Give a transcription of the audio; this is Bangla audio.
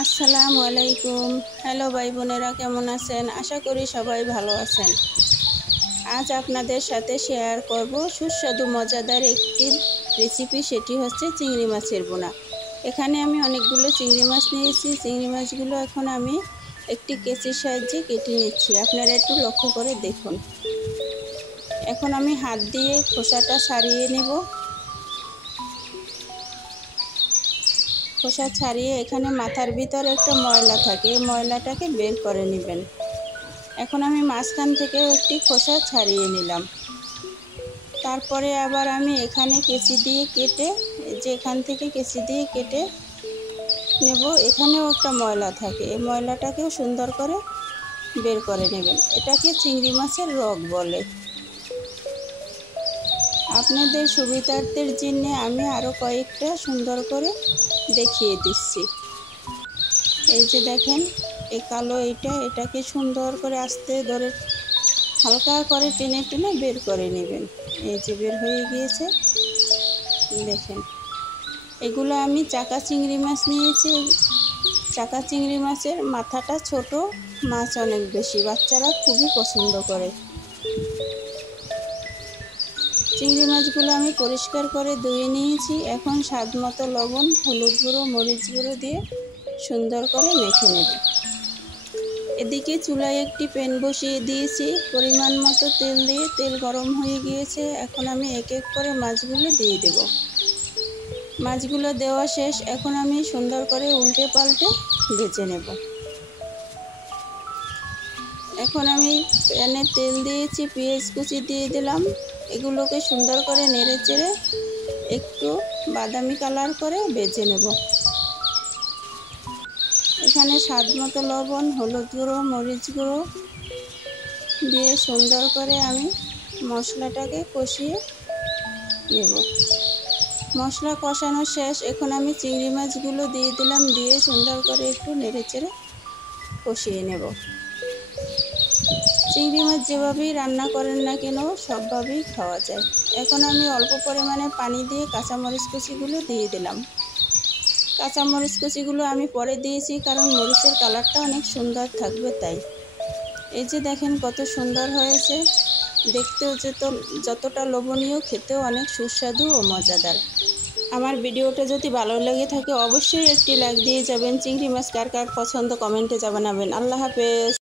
আসসালামু আলাইকুম। হ্যালো ভাই বোনেরা, কেমন আছেন? আশা করি সবাই ভালো আছেন। আজ আপনাদের সাথে শেয়ার করব সুস্বাদু মজাদার একটি রেসিপি, সেটি হচ্ছে চিংড়ি মাছের বোনা। এখানে আমি অনেকগুলো চিংড়ি মাছ নিয়েছি। চিংড়ি মাছগুলো এখন আমি একটি কেচির সাহায্যে কেটে নিচ্ছি। আপনারা একটু লক্ষ্য করে দেখুন। এখন আমি হাত দিয়ে খোসাটা ছাড়িয়ে নেব। খোসা ছাড়িয়ে এখানে মাথার ভিতর একটা ময়লা থাকে, এই ময়লাটাকে বের করে নেবেন। এখন আমি মাঝখান থেকেও একটি খোসা ছাড়িয়ে নিলাম। তারপরে আবার আমি এখানে কেচি দিয়ে কেটে, এখান থেকে কেচি দিয়ে কেটে নেব। এখানেও একটা ময়লা থাকে, এই ময়লাটাকেও সুন্দর করে বের করে নেবেন। এটাকে চিংড়ি মাছের রগ বলে। আপনাদের সুবিধার্থের জন্য আমি আরও কয়েকটা সুন্দর করে দেখিয়ে দিচ্ছি। এই যে দেখেন, এই কালো এটাকে সুন্দর করে আস্তে ধরে হালকা করে টেনে টেনে বের করে নেবেন। এই যে বের হয়ে গিয়েছে, দেখেন। এগুলো আমি চাকা চিংড়ি মাছ নিয়েছি। চাকা চিংড়ি মাছের মাথাটা ছোট, মাছ অনেক বেশি, বাচ্চারা খুবই পছন্দ করে। চিংড়ি মাছগুলো আমি পরিষ্কার করে ধুয়ে নিয়েছি। এখন স্বাদ মতো লবণ, হলুদ গুঁড়ো, মরিচ গুঁড়ো দিয়ে সুন্দর করে মেখে নেব। এদিকে চুলায় একটি প্যান বসিয়ে দিয়েছি, পরিমাণ মতো তেল দিয়ে, তেল গরম হয়ে গিয়েছে। এখন আমি এক এক করে মাছগুলো দিয়ে দেব। মাছগুলো দেওয়া শেষ। এখন আমি সুন্দর করে উল্টে পাল্টে ভেজে নেব। এখন আমি প্যানে তেল দিয়েছি, পেঁয়াজ কুচি দিয়ে দিলাম। এগুলোকে সুন্দর করে নেড়ে চেড়ে একটু বাদামি কালার করে ভেজে নেব। এখানে স্বাদ মতো লবণ, হলুদ গুঁড়ো, মরিচ গুঁড়ো দিয়ে সুন্দর করে আমি মশলাটাকে কষিয়ে নেব। মশলা কষানো শেষ। এখন আমি চিংড়ি মাছগুলো দিয়ে দিলাম, দিয়ে সুন্দর করে একটু নেড়ে চেড়ে কষিয়ে নেব। চিংড়ি মাছ যেভাবেই রান্না করেন না কেন, সবভাবেই খাওয়া যায়। এখন আমি অল্প পরিমাণে পানি দিয়ে কাঁচামরিচ কুচিগুলো দিয়ে দিলাম। কাঁচামরিচ কুচিগুলো আমি পরে দিয়েছি, কারণ মরিচের কালারটা অনেক সুন্দর থাকবে তাই। এই যে দেখেন কত সুন্দর হয়েছে, দেখতেও যতটা লোভনীয়, খেতেও অনেক সুস্বাদু ও মজাদার। আমার ভিডিওটা যদি ভালো লেগে থাকে অবশ্যই একটি লাইক দিয়ে যাবেন। চিংড়ি মাছ কার কার পছন্দ কমেন্টে জানাবেন। আল্লাহ হাফেজ।